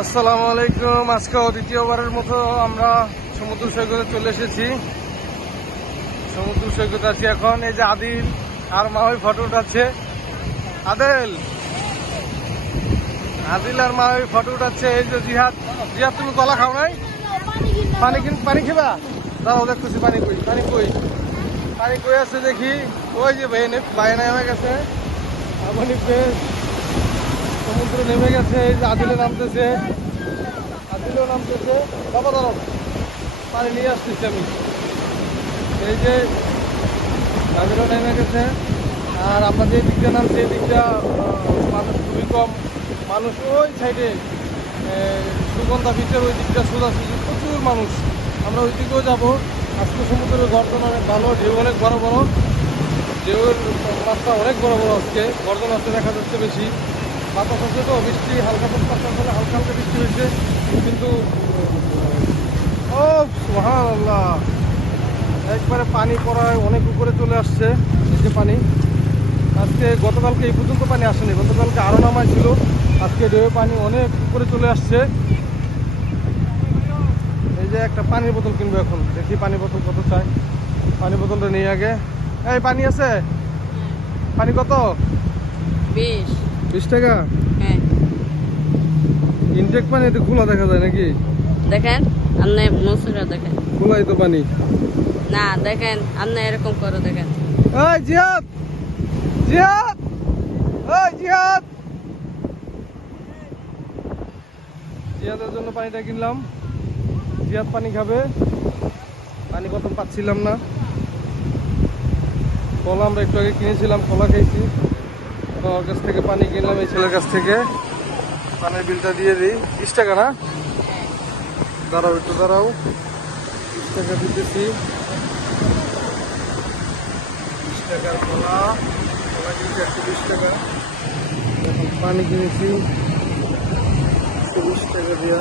আসসালামু আলাইকুম। আজকেও দ্বিতীয়বারের মতো আমরা সমুদ্র সৈকতে চলে এসেছি। সমুদ্র সৈকতে আছি এখন। এই যে আদিল আর মা ফটো উঠাচ্ছে। আদেল! আদিল আর মা ফটো উঠাচ্ছে। এই যে জিহাদ। জিহাদ, তুমি কলা খাও নাই? পানি কিন পানি খেবা? দাঁড়াও দেখতেছি পানি কই পানি কই? পানি কই আছে দেখি। ওই যে ভাই বাইরে নেমে গেছে আপনি বেশ সমুদ্র নেমে গেছে, এই যে আদিলে নামতেছে। আদিলেও নামতেছে। বাবা, দাঁড়াও। পানি নিয়ে আসতেছি আমি। এই যে আদিলেও নেমে গেছে। আর আমরা যে দিকটা নামছি এই দিকটা মানুষ খুবই কম। মানুষ ওই সাইডে সুগন্ধা বিচের ওই দিকটা সোজা সুজি প্রচুর মানুষ। আমরা ওই দিকেও যাব। আজকে সমুদ্রের গর্জন অনেক ভালো, ঢেউ অনেক বড় বড়। ঢেউয়ের রাস্তা অনেক বড় বড় আজকে। গর্জন আসতে দেখা যাচ্ছে বেশি। বাতাস হচ্ছে তো বৃষ্টি, হালকা বাতাস আসলে হালকা হালকা বৃষ্টি হয়েছে। কিন্তু, ও মহান আল্লাহ একবারে পানি পড়ায় অনেক উপরে চলে আসছে যে পানি। আজকে গতকালকে এই পর্যন্ত পানি আসেনি, গতকালকে আরও নামায় ছিল। আজকে ঢেউ পানি অনেক উপরে চলে আসছে। এই যে একটা পানির বোতল কিনবো এখন, দেখি পানি বোতল কত চাই। পানি বোতলটা নিয়ে আগে। এই, পানি আছে? পানি কত? বিশ। বিশ টাকা? হ্যাঁ। ইনটেক পানি তো খোলা দেখা যায় নাকি? দেখেন আপনি মসুরা দেখেন। খোলাই তো পানি। না দেখেন আপনি এরকম করে দেখেন। এই জিহাদ! জিহাদ! এই জিহাদ! জিহাদের জন্য পানিটা কিনলাম। জিহাদ পানি খাবে। পানি কত পাচ্ছিলাম না। কলা আমরা একটু আগে কিনেছিলাম কলা খেয়েছি ওর কাছ থেকে পানি কিনলাম, এই ছেলের কাছ থেকে। পানির বিলটা দিয়ে দিই। বিশ টাকা না? দাঁড়াও একটু, দাঁড়াও। বিশ টাকা দিতেছি। বিশ টাকার কলা। কলা একশো বিশ টাকা। এখন পানি কিনেছি। একশো বিশ টাকা দিয়া।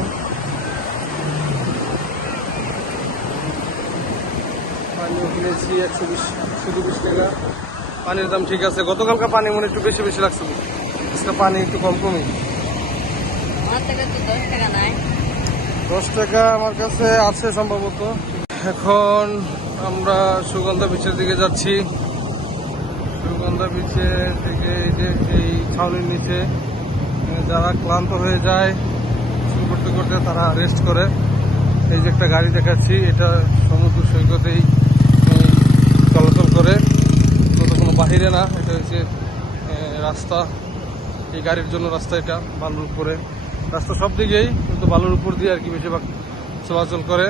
পানিও কিনেছি একশো বিশ বিশ টাকা। পানির দাম ঠিক আছে। গতকালকে পানি মনে একটু বেশি বেশি লাগছিল আজকে পানি একটু কম কমই। দশ টাকা আমার কাছে আছে সম্ভবত। এখন আমরা সুগন্ধা বিচের দিকে যাচ্ছি। সুগন্ধা বিচের থেকে এই যে এই ছাউনির নিচে যারা ক্লান্ত হয়ে যায় শুরু করতে করতে তারা রেস্ট করে। এই যে একটা গাড়ি দেখাচ্ছি এটা সমুদ্র সৈকতেই চলাচল করে। বাহিরে না, এটা হচ্ছে রাস্তা। এই গাড়ির জন্য রাস্তা এটা, বালুর উপরে। রাস্তা সব দিকেই, কিন্তু বালুর উপর দিয়ে আর কি বেশিরভাগ চলাচল করে।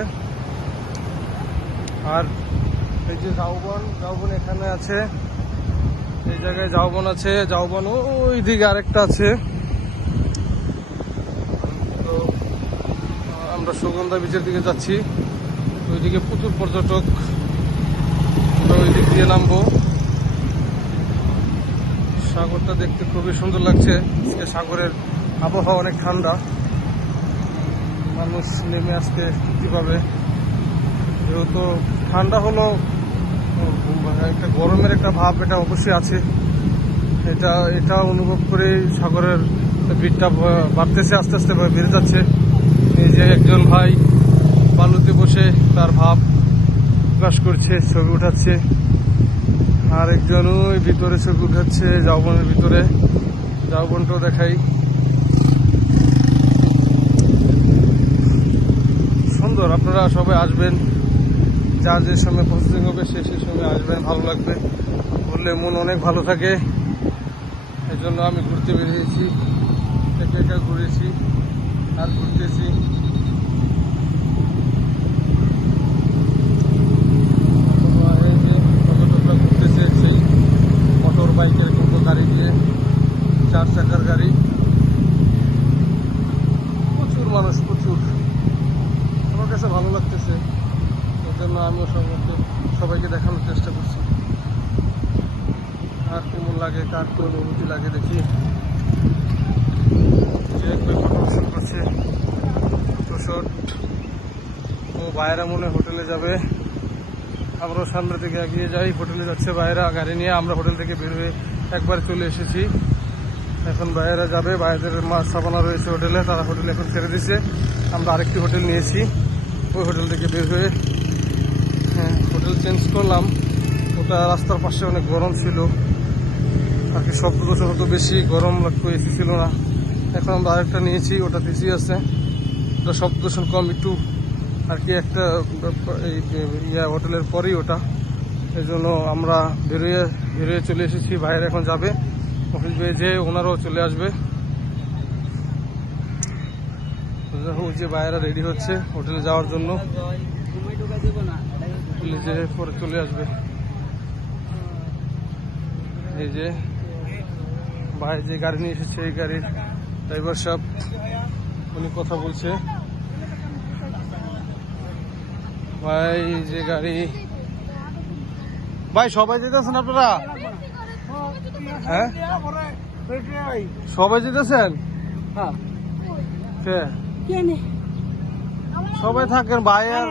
আর এই যে ঝাউবন ঝাউবন এখানে আছে। এই জায়গায় ঝাউবন আছে ঝাউবন ওই দিকে আরেকটা আছে। তো, আমরা সুগন্ধা বিচের দিকে যাচ্ছি। ওইদিকে প্রচুর পর্যটক। আমরা ওই দিক দিয়ে নামবো। সাগরটা দেখতে খুবই সুন্দর লাগছে। আজকে সাগরের আবহাওয়া অনেক ঠান্ডা। মানুষ নেমে আসতে তৃপ্তি পাবে যেহেতু ঠান্ডা হলো, একটা গরমের একটা ভাব এটা অবশ্যই আছে। এটা এটা অনুভব করে সাগরের ভিড়টা বাড়তেছে, আস্তে আস্তে বেড়ে যাচ্ছে। যে একজন ভাই বালুতে বসে তার ভাব প্রকাশ করছে, ছবি উঠাচ্ছে। আর একজন ওই ভিতরে ছবি উঠাচ্ছে জাউবনের ভিতরে। জাউবনটাও দেখাই। সুন্দর, আপনারা সবাই আসবেন। যার যে সময় প্রসেসিং হবে, সে সেই সময় আসবেন, ভালো লাগবে। বললে মন অনেক ভালো থাকে। এই জন্য আমি ঘুরতে বেরিয়েছি। একা একা ঘুরেছি, আর ঘুরতেছি এই যে পর্যটকরা ঘুরতেছে সেই মোটর বাইকের কিন্তু গাড়ি দিয়ে চার চাকার গাড়ি। প্রচুর মানুষ, প্রচুর। আমার কাছে ভালো লাগতেছে। এই জন্য আমিও সবাইকে সবাইকে দেখানোর চেষ্টা করছি। আর কেমন লাগে, কার কি অনুভূতি লাগে দেখি। শুট করছে ও বাইরা মনে হোটেলে যাবে। আমরাও সামনে থেকে এগিয়ে যাই, হোটেলে যাচ্ছে বাইরা গাড়ি নিয়ে আমরা হোটেল থেকে বের হয়ে একবার চলে এসেছি। এখন বাইরে যাবে বাইরের মাছ সাবানা রয়েছে হোটেলে, তারা হোটেল এখন ছেড়ে দিছে। আমরা আরেকটি হোটেল নিয়েছি, ওই হোটেল থেকে বের হয়ে হ্যাঁ হোটেল চেঞ্জ করলাম। ওটা রাস্তার পাশে অনেক গরম ছিল, আর কি শব্দ দূষণ হতো বেশি গরম লাগতো এসি ছিল না। এখন আমরা আরেকটা নিয়েছি, ওটা এসি আছে। ওটা শব্দ দূষণ কম, একটু আর কি একটা ইয়া হোটেলের পরেই ওটা। এই জন্য আমরা বেরোয় বেরোয় চলে এসেছি, বাইরে এখন যাবে। অফিস বেয়ে যে ওনারাও চলে আসবে। যে বাইরে রেডি হচ্ছে হোটেলে যাওয়ার জন্য। যে পরে চলে আসবে। এই যে ভাই যে গাড়ি নিয়ে এসেছে, এই গাড়ির ড্রাইভার সাহেব, উনি কথা বলছে। ভাই যে গাড়ি। ভাই সবাই যেতেছেন আপনারা? হ্যাঁ? সবাই যেতেছেন? কে? সবাই থাকেন ভাই আর